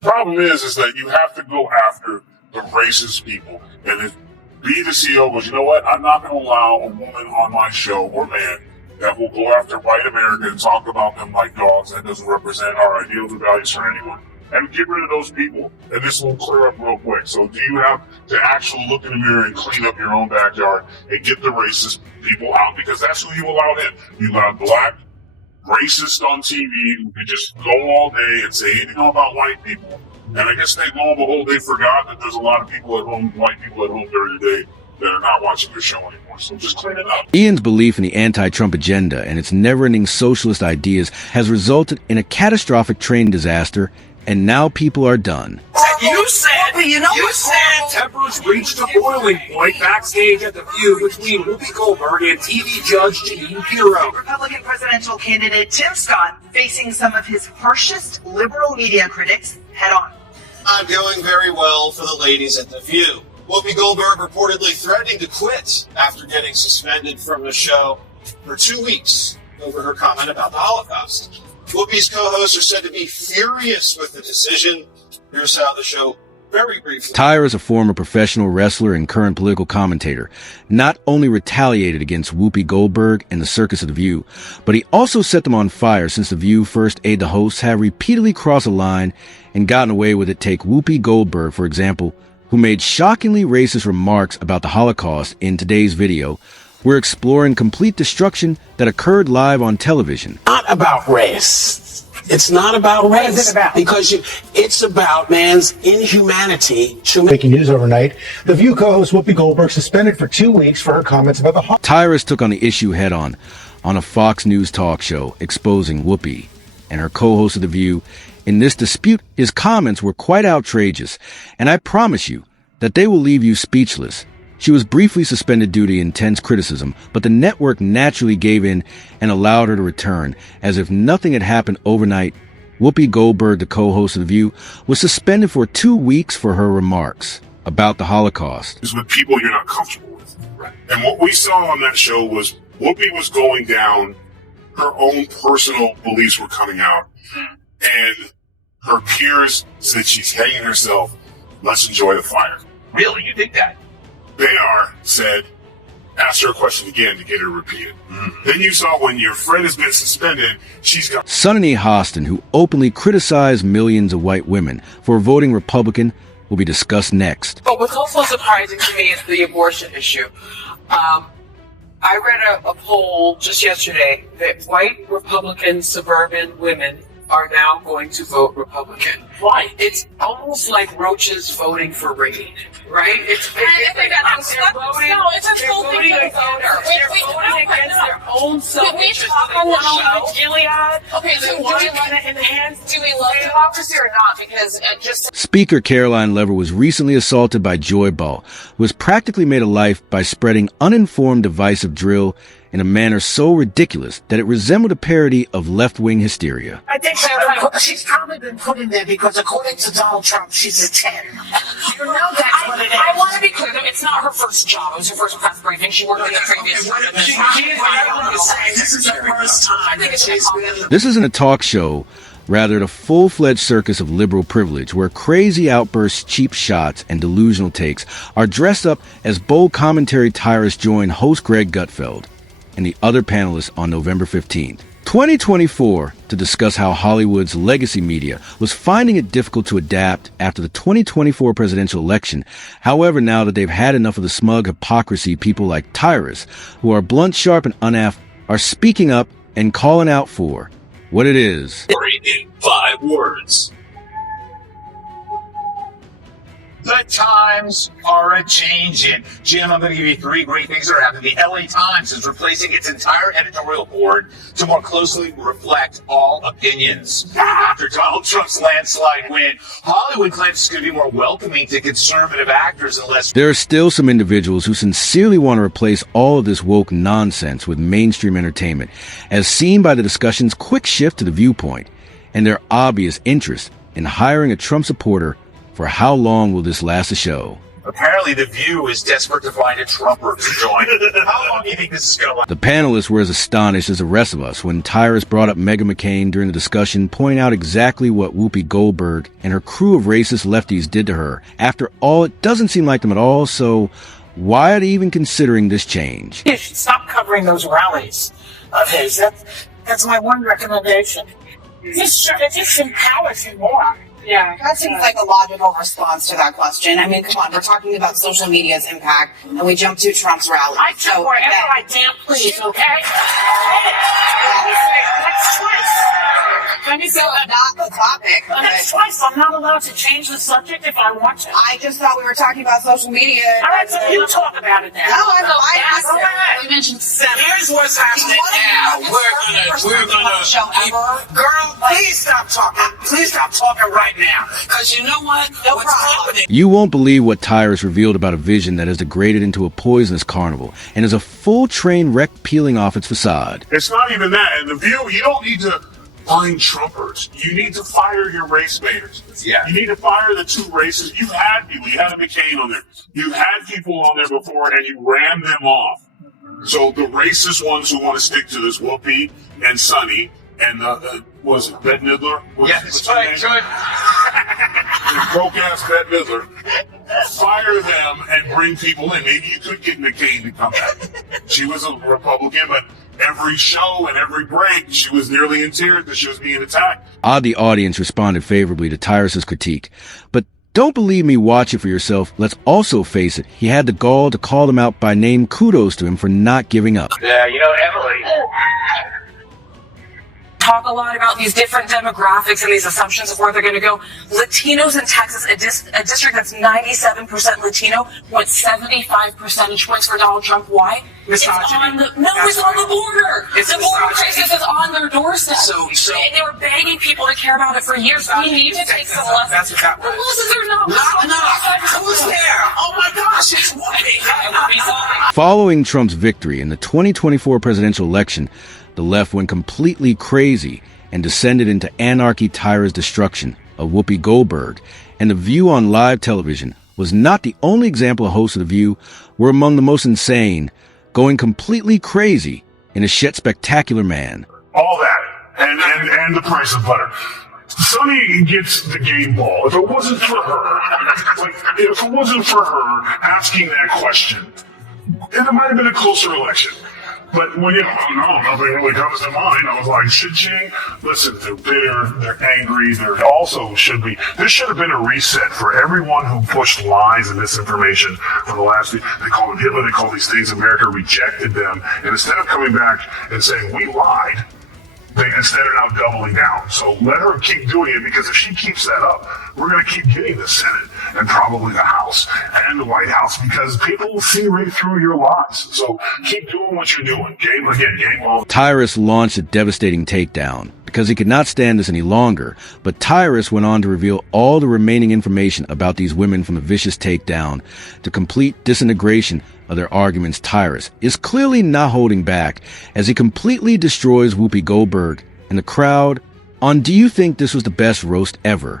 Problem is that you have to go after the racist people. And if be the CEO goes, you know what, I'm not going to allow a woman on my show or man that will go after white America and talk about them like dogs. That doesn't represent our ideals or values for anyone. And get rid of those people. And this will clear up real quick. So do you have to actually look in the mirror and clean up your own backyard and get the racist people out? Because that's who you allowed in. You allowed black racists on TV who could just go all day and say anything about white people. And I guess lo and behold, they forgot that there's a lot of people at home, white people at home during the day, that are not watching your show anymore. So just clean it up. Ian's belief in the anti-Trump agenda and its never-ending socialist ideas has resulted in a catastrophic train disaster, and now people are done. You said tempers reached a boiling point backstage at The View between Whoopi Goldberg and TV judge Janine Pirro. Republican presidential candidate Tim Scott facing some of his harshest liberal media critics head on. I'm doing very well for the ladies at The View. Whoopi Goldberg reportedly threatening to quit after getting suspended from the show for 2 weeks over her comment about the Holocaust. Whoopi's co-hosts are said to be furious with the decision. Here's how the show very briefly. Tyrus, a former professional wrestler and current political commentator, not only retaliated against Whoopi Goldberg and the circus of The View, but he also set them on fire since The View first aired the hosts have repeatedly crossed a line and gotten away with it. Take Whoopi Goldberg, for example, who made shockingly racist remarks about the Holocaust in today's video. We're exploring complete destruction that occurred live on television. Not about race. It's not about race. What is it about? Because it's about man's inhumanity to Breaking news overnight. The View co-host Whoopi Goldberg suspended for 2 weeks for her comments about the Holocaust. Tyrus took on the issue head-on on a Fox News talk show, exposing Whoopi and her co-host of The View. In this dispute, his comments were quite outrageous, and I promise you that they will leave you speechless. She was briefly suspended due to intense criticism, but the network naturally gave in and allowed her to return. As if nothing had happened overnight, Whoopi Goldberg, the co-host of The View, was suspended for 2 weeks for her remarks about the Holocaust. Is with people you're not comfortable with. Right. And what we saw on that show was Whoopi was going down, her own personal beliefs were coming out, and her peers said she's hanging herself. Let's enjoy the fire. Really? You think that? Bayar said, asked her a question again to get her repeated. Then you saw when your friend has been suspended, she's got Sunny Hostin, who openly criticized millions of white women for voting Republican, will be discussed next. But what's also surprising to me is the abortion issue. I read a poll just yesterday that white Republican suburban women are now going to vote Republican. Why? It's almost like roaches voting for rain, right? It's like they're voting. No, it's a full thing for the voter. They're voting against their own self-interest. Did we talk on the Gilead? Okay, so do we run it in the hands? Do we love democracy or not? Because just Speaker Caroline Lever was recently assaulted by Joy Ball, who has practically made a life by spreading uninformed divisive drill in a manner so ridiculous that it resembled a parody of left-wing hysteria. I think she's probably been put in there because according to Donald Trump, she's a 10. You know that's what it is. I want to be clear, though, it's not her first job. It was her first press briefing. She worked in the previous one. This is the first time that she's been. This isn't a talk show, rather a full-fledged circus of liberal privilege where crazy outbursts, cheap shots, and delusional takes are dressed up as bold commentary. Tyrus joined host Greg Gutfeld and the other panelists on November 15th, 2024, to discuss how Hollywood's legacy media was finding it difficult to adapt after the 2024 presidential election. However, now that they've had enough of the smug hypocrisy, people like Tyrus, who are blunt, sharp, and unaff, are speaking up and calling out for what it is. In 5 words. The times are a-changing. Jim, I'm going to give you 3 great things that are happening. The LA Times is replacing its entire editorial board to more closely reflect all opinions. After Donald Trump's landslide win, Hollywood claims it's going to be more welcoming to conservative actors and less... There are still some individuals who sincerely want to replace all of this woke nonsense with mainstream entertainment, as seen by the discussion's quick shift to the viewpoint, and their obvious interest in hiring a Trump supporter. For how long will this last the show? Apparently, The View is desperate to find a Trumper to join. How long do you think this is going to last? The panelists were as astonished as the rest of us when Tyrus brought up Meghan McCain during the discussion, pointing out exactly what Whoopi Goldberg and her crew of racist lefties did to her. After all, it doesn't seem like them at all, so why are they even considering this change? You should stop covering those rallies of his. That's my one recommendation. It just empowers you more. Yeah. That seems like a logical response to that question. I mean, come on, we're talking about social media's impact, and we jump to Trump's rally. I jump wherever I damn please, okay? Next choice. Let me say that. Not the topic. Next choice. I'm not allowed to change the subject if I want to. I just thought we were talking about social media. All right, so you talk about it now. No, I You mentioned Here's what's happening now. We're gonna. Girl, please stop talking. Please stop talking right now. Because you know what? What's happening? You won't believe what Tyrus revealed about a vision that has degraded into a poisonous carnival and is a full train wreck peeling off its facade. It's not even that. In The View, you don't need to find Trumpers. You need to fire your race baiters. Yeah. You need to fire the two races. You've had people. You had a McCain on there. You had people on there before, and you ran them off. So the racist ones who want to stick to this, Whoopi and Sonny, and was it Bette Midler? Yeah, it's right. Broke ass Bette Midler. Fire them and bring people in. Maybe you could get McCain to come back. She was a Republican, but every show and every break, she was nearly in tears because she was being attacked. The audience responded favorably to Tyrus's critique. But don't believe me, watch it for yourself. Let's also face it, he had the gall to call them out by name. Kudos to him for not giving up. Yeah, you know, Emily. Talk a lot about these different demographics and these assumptions of where they're going to go. Latinos in Texas, a district that's 97% Latino, went 75 percentage points for Donald Trump. Why? Misogyny. It's on the border. It's the border misogyny. crisis is on their doorstep. So they were begging people to care about it for years. We need to take some lessons. That's what that The was. lessons are not. Who's there? Oh my gosh, it's Whoopi. Following Trump's victory in the 2024 presidential election, the left went completely crazy and descended into anarchy-Tyra's destruction of Whoopi Goldberg, and The View on live television was not the only example of hosts of The View were among the most insane, going completely crazy in a yet spectacular man. All that. And the price of butter. Sonny gets the game ball. If it wasn't for her asking that question, it might have been a closer election. But when nothing really comes to mind, I was like, should she? Listen, they're bitter, they're angry, there also should be. This should have been a reset for everyone who pushed lies and misinformation for the last. They call them Hitler, they call these things. America rejected them, and instead of coming back and saying we lied, they instead are now doubling down. So let her keep doing it, because if she keeps that up, we're going to keep getting the Senate and probably the House and the White House, because people will see right through your lies. So keep doing what you're doing. Game on. Tyrus launched a devastating takedown because he could not stand this any longer, but Tyrus went on to reveal all the remaining information about these women from the vicious takedown. To complete disintegration of their arguments, Tyrus is clearly not holding back as he completely destroys Whoopi Goldberg and the crowd on Do You Think This Was the Best Roast Ever?